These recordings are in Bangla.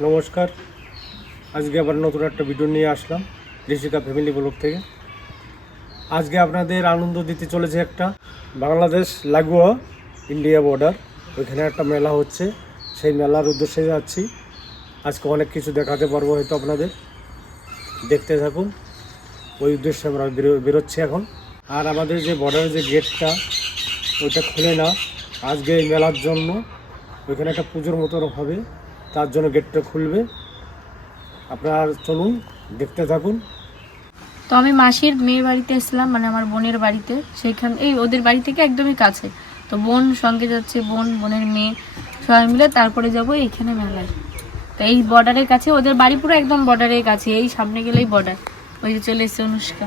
নমস্কার। আজকে আবার নতুন একটা ভিডিও নিয়ে আসলাম ঋষিকা ফ্যামিলি ব্লগ থেকে। আজকে আপনাদের আনন্দ দিতে চলেছে একটা বাংলাদেশ লাগোয়া ইন্ডিয়া বর্ডার ওইখানে একটা মেলা হচ্ছে, সেই মেলার উদ্দেশ্যে যাচ্ছি। আজকে অনেক কিছু দেখাতে পারব হয়তো আপনাদের। দেখতে থাকুন, ওই উদ্দেশ্যে আমরা বেরো- বেরোচ্ছি এখন। আর আমাদের যে বর্ডারের যে গেটটা ওইটা খুলে না আজকে এই মেলার জন্য ওইখানে একটা পুজোর মতন হবে। তার জন্য গেটটা খুলবে। আপনারা চলুন দেখতে থাকুন। তো আমি মাসির মেয়ের বাড়িতে এসেছিলাম মানে আমার বোনের বাড়িতে। সেইখান এই ওদের বাড়ি থেকে একদমই কাছে। তো বোন সঙ্গে যাচ্ছে বোন বোনের মেয়ে সবাই মিলে তারপরে যাব এইখানে মেলায়। তো এই বর্ডারের কাছে ওদের বাড়ি পুরো একদম বর্ডারের কাছে এই সামনে গেলেই বর্ডার ওই যে চলে এসছে অনুষ্কা।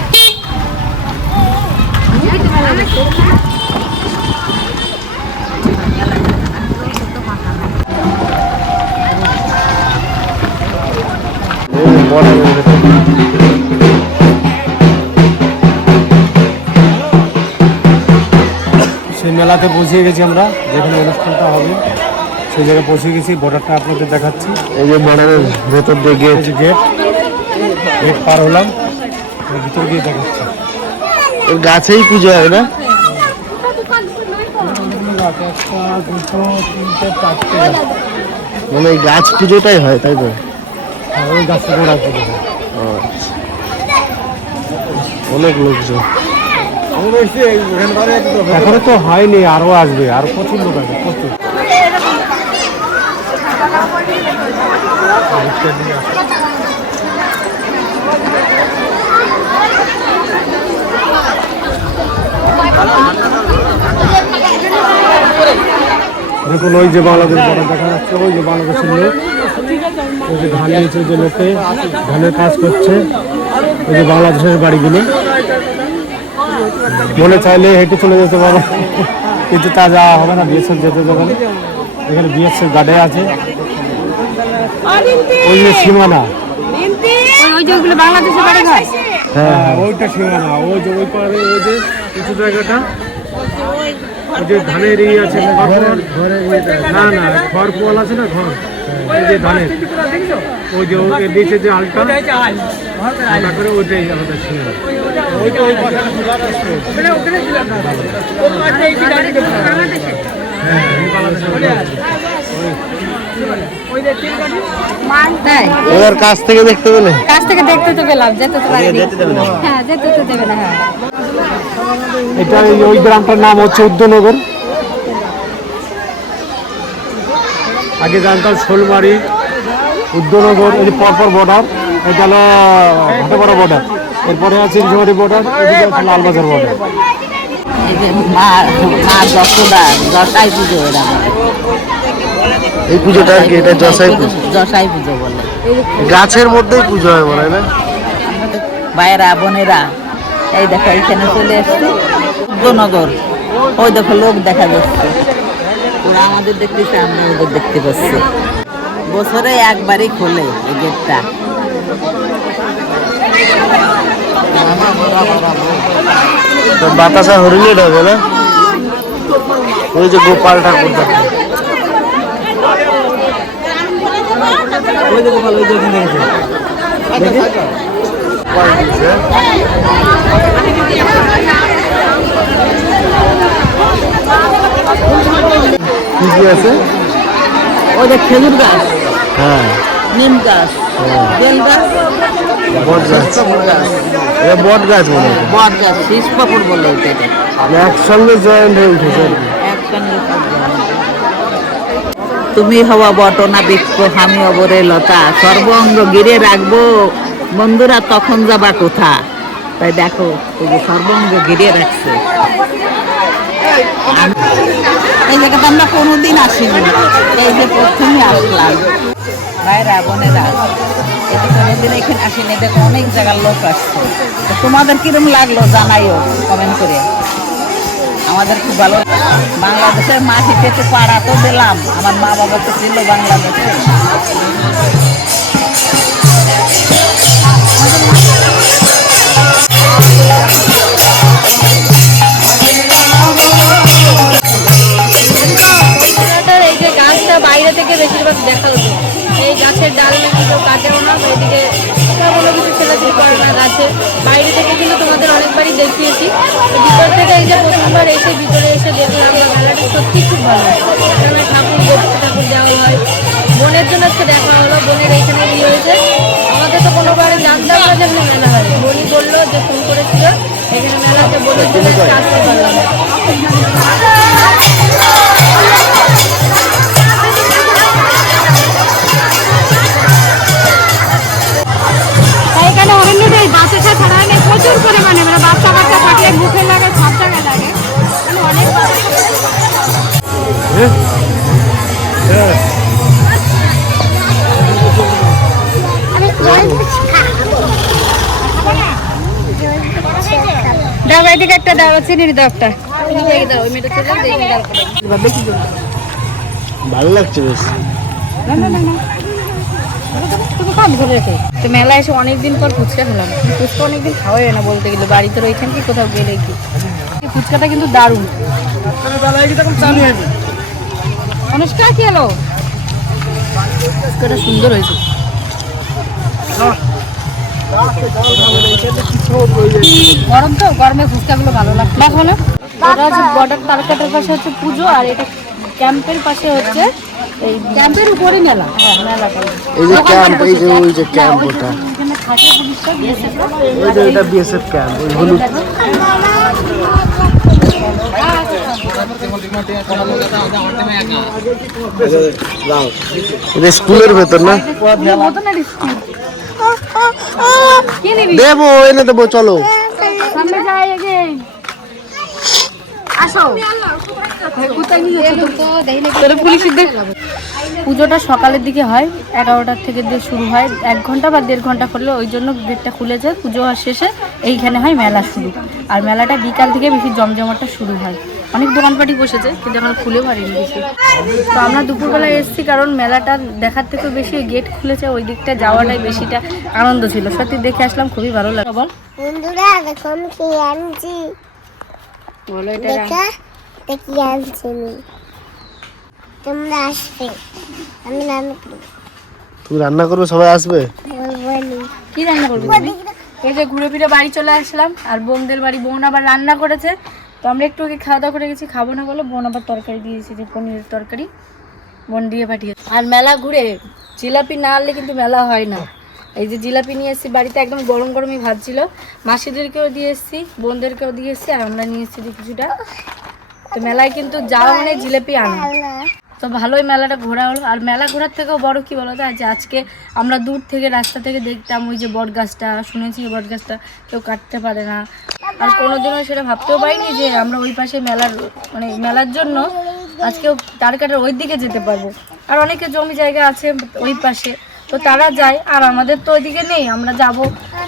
মেলাতে পৌঁছে গেছি আমরা যেখানে অনুষ্ঠানটা হবে। সেই জায়গায় পৌঁছে গেছি বর্ডারটা আপনাদের দেখাচ্ছি। এই যে বর্ডারের ভেতর দিয়ে এই গেট গেট গেট পার হলাম ভিতর গিয়ে দেখাচ্ছি। ওর গাছেই পুজো হয় না? মানে গাছ পুজোটাই হয় তাই তো? আর ওই গাছটা পুজো হয়। আচ্ছা। অনেক লোকজন। এখনও তো হয়নি, আরও আসবে, আর প্রচুর লোক আসবে, প্রচুর। দেখুন, ওই যে বাংলাদেশ বর্ডার দেখা যাচ্ছে, ওই যে বাংলাদেশের লোক ওই যে ধান নিয়েছে যে লোকে, ধানের কাজ করছে। ওই যে বাংলাদেশের বাড়িগুলো। মনে চাইলে হেঁটে চলে যেতে পারো। কিন্তু তা যাওয়া হবে না বিএসএফ যেতে দেবে না এখানে বিএসএফ গার্ডে আছে। ওই যে সীমানা। ওই যে ওইগুলো বাংলাদেশের বাড়ি ঘর? হ্যাঁ ওইটা সীমানা। ওই যে ওই পারে ওই যে কিছু জায়গাটা। ওই যে ধানের ইয়ে আছে না না ঘর পোয়াল আছে না ঘর? যে ধানের ওই যে নিচে যে আলটা আলটা করে ওইটাই আমাদের সীমানা ওইটা ওই পাশে তাই ওদের কাছ থেকে দেখতে পেলে? কাছ থেকে দেখতে তো পেলাম যেতে তো পারিনি। হ্যাঁ যেতে তো দেবে না হ্যাঁ। এটা ওই গ্রামটার নাম হচ্ছে উদ্যনগর। আগে জানতাম শোলমারি উদ্যনগর এই যে পরপর বর্ডার এটা হলো ভাটাপাড়া বর্ডার এরপরে আছে ইঞ্জমারি বর্ডার এদিকে আছে লালবাজার বর্ডার মা মা পুজো এই পুজোটা আর কি এটা জসাই পুজো? যশাই পুজো বলে। গাছের মধ্যেই পুজো হয় হয় না? ভাইয়েরা বোনেরা এই দেখো এইখানে চলে এসছে। উদ্যনগর ওই দেখো লোক দেখা যাচ্ছে। ওরা আমাদের দেখতেছে আমরা ওদের দেখতে পাচ্ছি। বছরে একবারই খোলে এই গেটটা। বাতাসা হরিণের হবে না? ওই যে গোপাল ঠাকুর। কি কি আছে? খেজুর গাছ। হ্যাঁ। নিম গাছ। বেল গাছ। বট গাছ। এটা বট গাছ বট গাছ শীষ পাপড় বলে ওইটাকে একসঙ্গে জয়েন্ট হয়ে উঠেছে। একসঙ্গে তুমি হওয়া বটনা বৃক্ষ আমি অবরে লতা। সর্বঙ্গ গিরে রাখব। বন্ধুরা তখন যাবা কোথা? তাই দেখো ওই যে সর্বঙ্গ রাখছে। এই জায়গাতে আমরা কোনোদিন আসিনি। এই যে প্রথমে আসলাম। ভাইরা, বোনেরা, এই যে কোনোদিন এখানে আসিনি, দেখো অনেক জায়গার লোক আসছে। তো তোমাদের কিরম লাগল জানাইও কমেন্ট করে। আমাদের খুব ভালো বাংলাদেশের মাটি পেতে পাড়া তো দিলাম। আমার মা বাবা তো ছিল বাংলাদেশে। এই যে গাছটা বাইরে থেকে বেশিরভাগ দেখা হতো এই গাছের ডাল নাকি কেউ কাটেও না, এদিকে কোনো কিছু ছেলেছিল করে না গাছে। বাইরে থেকে কিন্তু তোমাদের অনেকবারই দেখিয়েছি। ভিতর থেকে এই যে প্রথমবার এসে ভিতরে এসে দেখলাম সত্যি খুব ভালো। এখানে ঠাকুর গোপী ঠাকুর দেওয়া হয়। বোনের জন্য আজকে দেখা হলো, বোনের এইখানে বিয়ে হয়েছে। আমাদের তো কোনোবারে জানতাম না যে এখানে মেলা হয় বোনই বলল যে ফোন করেছিল এখানে মেলাতে জন্য আসতে পারলাম এখানে এই ছাড়া প্রচুর পরিমাণে মানে বাচ্চা বাচ্চা থাকলে মুখে লাগে সব জায়গায় লাগে। মানে অনেক এদিকে একটা দাও চিনির দাও একটা। ভালো লাগছে বেশ। তুমি কম ধরে তো মেলা এসে অনেকদিন পর ফুচকা খেলাম। ফুচকা অনেকদিন খাওয়াই হয় না বলতে গেলে। বাড়িতে ওইখান কি কোথাও গেলে কি? ফুচকাটা কিন্তু দারুণ। অনুষ্কা কি ফুচকাটা সুন্দর হয়েছে। গরম তো গরমে ফুচকাগুলো ভালো লাগছে। দেখো না ওটা হচ্ছে বর্ডার তারকাটার পাশে হচ্ছে পুজো আর এটা ক্যাম্পের পাশে হচ্ছে এই ক্যাম্পের উপরে মেলা। হ্যাঁ মেলাটা এই যে ক্যাম্প এই যে ওই যে ক্যাম্প ওটা। এখানে থাকে পুলিশটা দিয়েছে ওই যে এটা বিএসএফ ক্যাম্প ওই হলুদ। স্কুলের ভেতর না? দেবো, এনে দেবো, চলো। পুজোটা সকালের দিকে হয়, এগারোটার থেকে দিয়ে শুরু হয়। এক ঘণ্টা বা দেড় ঘণ্টা করলে ওই জন্য গেটটা খুলে যায়। পুজো শেষে এইখানে হয় মেলা শুরু। আর মেলাটা বিকাল থেকে বেশি জমজমাটা শুরু হয়। অনেক দোকানপাটি বসেছে কিন্তু এখন খুলে পারিনি বেশি। তো আমরা দুপুরবেলায় এসেছি কারণ মেলাটা দেখার থেকে বেশি গেট খুলেছে ওই দিকটা যাওয়াটাই বেশিটা আনন্দ ছিল। সত্যি দেখে আসলাম খুবই ভালো লাগে বল। বন্ধুরা দেখো আমি কি আনছি। বলো এটা দেখা দেখি আনছি আমি। তোমরা আসবে। আমি রান্না করব তুমি রান্না করবে সবাই আসবে? কি রান্না করব এই যে ঘুরে ফিরে বাড়ি চলে আসলাম আর বোনদের বাড়ি বোন আবার রান্না করেছে তো আমরা একটু আগে খাওয়া দাওয়া করে গেছি, খাব না বলে। বোন আবার তরকারি দিয়েছি যে পনিরের তরকারি। বোন দিয়ে পাঠিয়ে আর মেলা ঘুরে, জিলাপি না আনলে কিন্তু মেলা হয় না। এই যে জিলাপি নিয়ে এসেছি, বাড়িতে একদম গরম গরমই ভাজছিল মাসিদেরকেও দিয়ে এসেছি, বোনদেরকেও দিয়ে এসেছি, আর আমরা নিয়ে এসেছি কিছুটা। তো মেলায় কিন্তু যাওয়া মানে জিলাপি আনা। তো ভালোই মেলাটা ঘোরা হলো। আর মেলা ঘোরার থেকেও বড় কি বলো তো, যে আজকে আমরা দূর থেকে, রাস্তা থেকে দেখতাম ওই যে বট গাছটা শুনেছি বট গাছটা কেউ কাটতে পারে না। আর কোনোদিনও সেটা ভাবতেও পারিনি যে আমরা ওই পাশে মেলার মানে মেলার জন্য আজকেও তার কাটার ওই দিকে যেতে পারব। আর অনেকে জমি জায়গা আছে ওই পাশে, তো তারা যায়। আর আমাদের তো ওইদিকে নেই, আমরা যাব।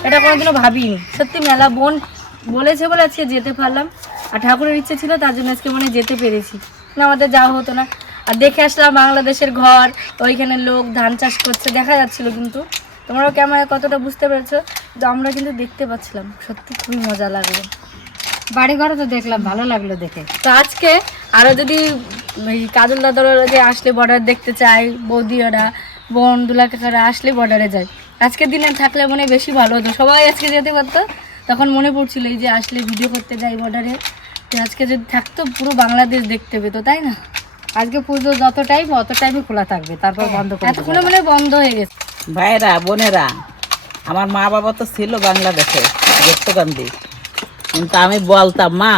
এটা কোনোদিনও ভাবিনি। সত্যি মেলা বোন বলেছে বলে আজকে যেতে পারলাম। আর ঠাকুরের ইচ্ছে ছিল, তার জন্য আজকে মনে যেতে পেরেছি। না, আমাদের যাওয়া হতো না। আর দেখে আসলাম বাংলাদেশের ঘর, ওইখানে লোক ধান চাষ করছে, দেখা যাচ্ছিল কিন্তু। তোমরাও ক্যামেরা কতটা বুঝতে পেরেছ? তো আমরা কিন্তু দেখতে পাচ্ছিলাম, সত্যি খুবই মজা লাগল। বাড়ি ঘরে তো দেখলাম, ভালো লাগল দেখে। তো আজকে আরও যদি কাজল দাদারা যে আসলে বর্ডার দেখতে চায় বৌদি ওরা বোন দুলা কাকারা আসলে বর্ডারে যায়। আজকের দিনে থাকলে মনে বেশি ভালো হতো। সবাই আজকে যেতে পারতো, তখন মনে পড়ছিল এই যে আসলে ভিডিও করতে যাই বর্ডারে আজকে যদি থাকতো, পুরো বাংলাদেশ দেখতে পেতো, তাই না? আজকে পুজো যত টাইম অত টাইমই খোলা থাকবে তারপর বন্ধ করে এতক্ষণে মানে বন্ধ হয়ে গেছে। ভাইরা বোনেরা আমার মা বাবা তো ছিল বাংলাদেশে দত্তকান্দি কিন্তু আমি বলতাম মা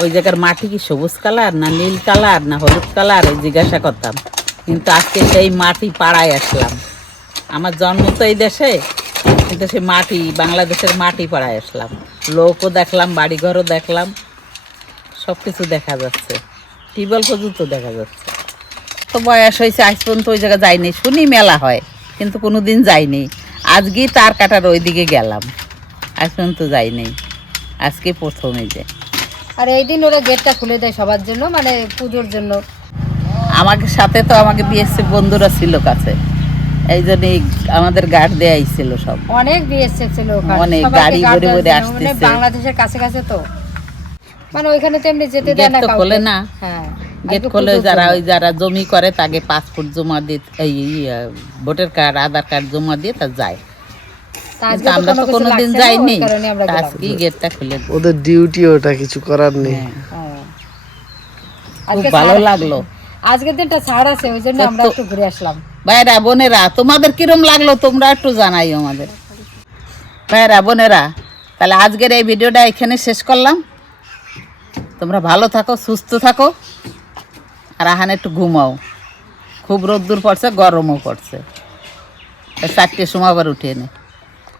ওই জায়গার মাটি কি সবুজ কালার না নীল কালার না হলুদ কালার? এই জিজ্ঞাসা করতাম। কিন্তু আজকে সেই মাটি পাড়ায় আসলাম। আমার জন্ম তো এই দেশে কিন্তু সেই মাটি বাংলাদেশের মাটি পাড়ায় আসলাম। লোকও দেখলাম বাড়িঘরও দেখলাম। সব কিছু দেখা যাচ্ছে। টিউবওয়েল পর্যন্ত দেখা যাচ্ছে। তো বয়স হয়েছে আজ পর্যন্ত ওই জায়গায় যাইনি। শুনি মেলা হয় কিন্তু কোনো দিন যাইনি। আজকেই তার কাটার ওই দিকে গেলাম আজ পর্যন্ত যাইনি। আজকে প্রথমে যে। আর এই দিন ওরা গেটটা খুলে দেয় সবার জন্য মানে পুজোর জন্য। আমাকে সাথে তো আমাকে দিয়েছে বন্ধুরা ছিল কাছে। এই জন্যই আমাদের গার্ড দেয়াই ছিল সব। অনেক বিএসএফ ছিল অনেক গাড়ি ভরে ভরে মানে আসতেছে। বাংলাদেশের কাছে কাছে তো। মানে ওইখানে তো এমনি যেতে দেয় না খোলে না। হ্যাঁ। গেট খোলে যারা ওই যারা জমি করে তাকে পাসপোর্ট জমা দিয়ে এই ইয়ে, ভোটার কার্ড আধার কার্ড জমা দিয়ে তা যায়। তা আজকে কিন্তু তো আমরা তো কোনোদিন যাইনি। ওই কারণে আমরা তা গেলাম। আজকেই গেটটা খুলে ওদের ডিউটি ওটা কিছু করার নেই। হ্যাঁ। খুব ভালো লাগল। আজকের দিনটা ছাড় আছে ওই জন্য আমরা একটু ঘুরে আসলাম। ভাইরা বোনেরা তোমাদের কিরম লাগল? তোমরা একটু জানাই আমাদের। ভাইরা বোনেরা তাহলে আজকের এই ভিডিওটা এখানে শেষ করলাম। তোমরা ভালো থাকো, সুস্থ থাকো। আর আহানে একটু ঘুমাও। খুব রোদ্দুর পড়ছে, গরমও পড়ছে। চারটে সময় আবার উঠে নে